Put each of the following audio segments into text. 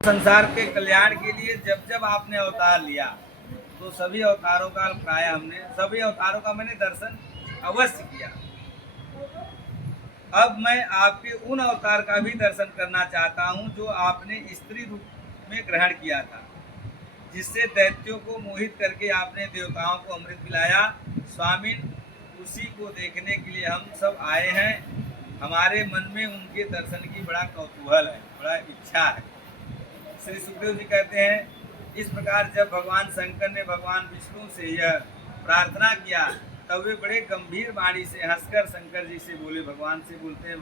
संसार के कल्याण के लिए जब जब आपने अवतार लिया तो सभी अवतारों का सभी अवतारों का मैंने दर्शन अवश्य किया। अब मैं आपके उन अवतार का भी दर्शन करना चाहता हूं जो आपने स्त्री रूप में ग्रहण किया था, जिससे दैत्यों को मोहित करके आपने देवताओं को अमृत पिलाया। स्वामी, उसी को देखने के लिए हम सब आए हैं। हमारे मन में उनके दर्शन की बड़ा कौतूहल है, बड़ा इच्छा है। श्री सुखदेव जी कहते हैं, इस प्रकार जब भगवान शंकर ने भगवान विष्णु से यह प्रार्थना किया तब वे बड़े गंभीर वाणी से हंसकर शंकर जी से बोले। भगवान से बोलते हैं,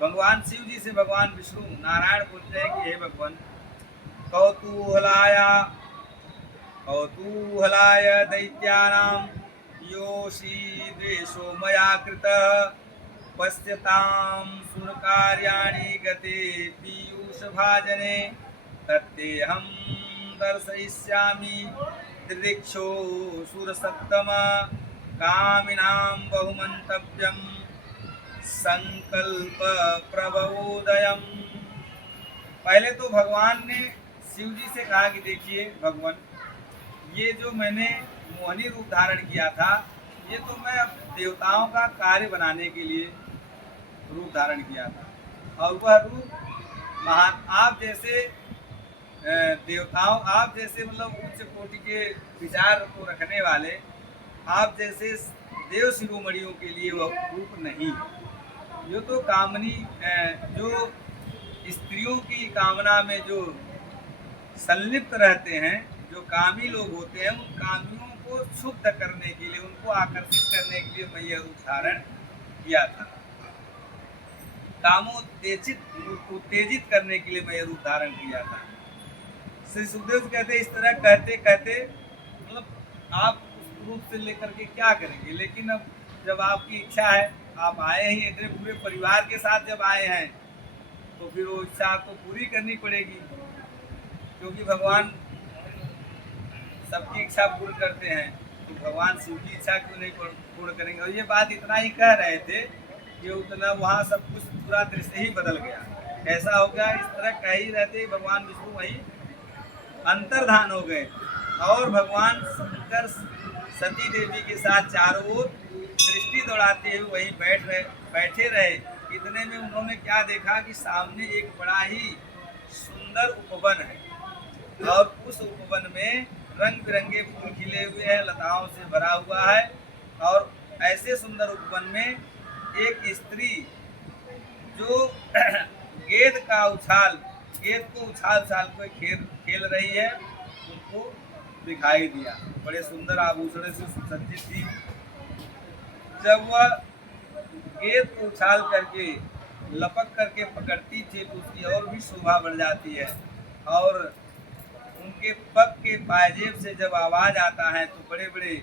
भगवान शिव जी से भगवान विष्णु नारायण बोलते हैं कि हे भगवान, कौतूहलाय दैत्यानां योषी द्वेषो मया कृतः पश्यतां सुरकार्याणि गते पीयूषभाजने तत्तेऽहं दर्शयिष्यामि दिदृक्षो सुरसत्तम कामिनां बहुमन्तव्यं संकल्प प्रबोधयम्। पहले तो भगवान ने शिव जी से कहा कि देखिए भगवान, ये जो मैंने मोहिनी रूप धारण किया था, ये तो मैं देवताओं का कार्य बनाने के लिए रूप धारण किया था, और वह रूप महान आप जैसे देवताओं, आप जैसे मतलब उच्च कोटि के विचार को रखने वाले, आप जैसे देव शिरोमणियों के लिए वह रूप नहीं है। जो तो कामनी, जो स्त्रियों की कामना में जो संलिप्त रहते हैं, जो कामी लोग होते हैं, उन कामियों को क्षुब्ध करने के लिए, उनको आकर्षित करने के लिए मैं यह रूप धारण किया था। उत्तेजित करने के लिए मैं यह रूप धारण किया था। श्री सुखदेव जी कहते, इस तरह कहते कहते मतलब आप उस रूप से लेकर के क्या करेंगे, लेकिन अब जब आपकी इच्छा है, आप आए ही इतने पूरे परिवार के साथ जब आए हैं, तो फिर वो इच्छा आपको पूरी करनी पड़ेगी, क्योंकि भगवान सबकी इच्छा पूर्ण करते हैं, तो भगवान शिव की इच्छा क्यों नहीं पूर्ण करेंगे। और ये बात इतना ही कह रहे थे कि उतना वहाँ सब कुछ पूरा दृश्य ही बदल गया। कैसा हो गया, इस तरह कह ही रहते ही भगवान विष्णु वहीं अंतर्धान हो गए, और भगवान शंकर सती देवी के साथ चारों ओर दृष्टि दौड़ाते हुए वहीं बैठे रहे। इतने में उन्होंने क्या देखा कि सामने एक बड़ा ही सुंदर उपवन है, और उस उपवन में रंग बिरंगे फूल खिले हुए हैं, लताओं से भरा हुआ है। और ऐसे सुंदर उपवन में एक स्त्री जो गेंद को उछाल को खेल रही है, उनको दिखाई दिया। बड़े सुंदर आभूषण से सुसज्जित थी। जब वह गेंद को उछाल करके लपक करके पकड़ती थी तो उसकी और भी शोभा बढ़ जाती है। और उनके पग के पायजेब से जब आवाज आता है तो बड़े बड़े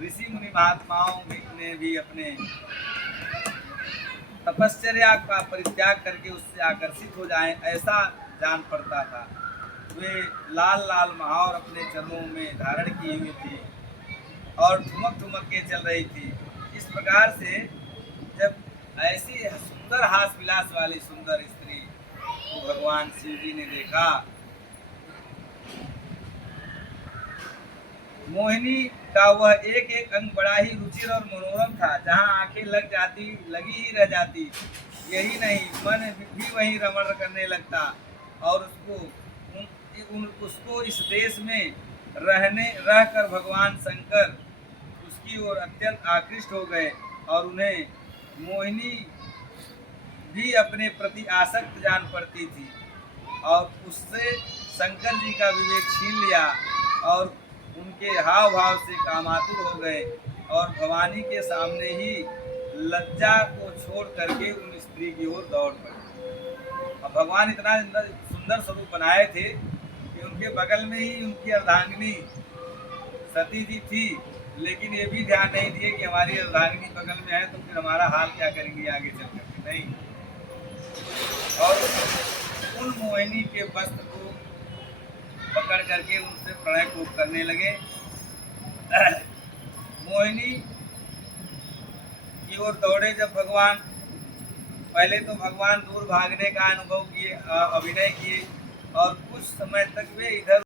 ऋषि मुनि महात्माओं ने भी अपने तपश्चर्या का परित्याग करके उससे आकर्षित हो जाएं, ऐसा जान पड़ता था। वे लाल लाल महावर अपने चरणों में धारण की हुई थी और ठुमक के चल रही थी। इस प्रकार से जब ऐसी सुंदर हास विलास वाली सुंदर स्त्री को भगवान शिव जी ने देखा, मोहिनी का वह एक एक अंग बड़ा ही रुचिर और मनोरम था। जहाँ आंखें लगी ही रह जाती। यही नहीं, मन भी वहीं रमण करने लगता, और उसको इस देश में रहकर भगवान शंकर उसकी ओर अत्यंत आकृष्ट हो गए, और उन्हें मोहिनी भी अपने प्रति आसक्त जान पड़ती थी, और उससे शंकर जी का विवेक छीन लिया, और उनके हाव भाव से कामातुर हो गए, और भवानी के सामने ही लज्जा को छोड़ करके उन स्त्री की ओर दौड़ पड़े। अब भगवान इतना सुंदर स्वरूप बनाए थे कि उनके बगल में ही उनकी अर्धांगिनी सती जी थी, लेकिन ये भी ध्यान नहीं दिए कि हमारी अर्धांगिनी बगल में है तो फिर हमारा हाल क्या करेंगे आगे चल करके। नहीं, और उन मोहिनी के वस्त्र को पकड़ करके उनसे प्रणय को करने लगे। मोहिनी की ओर दौड़े जब भगवान, पहले तो भगवान दूर भागने का अनुभव किए, अभिनय किए, और कुछ कुछ समय तक वे इधर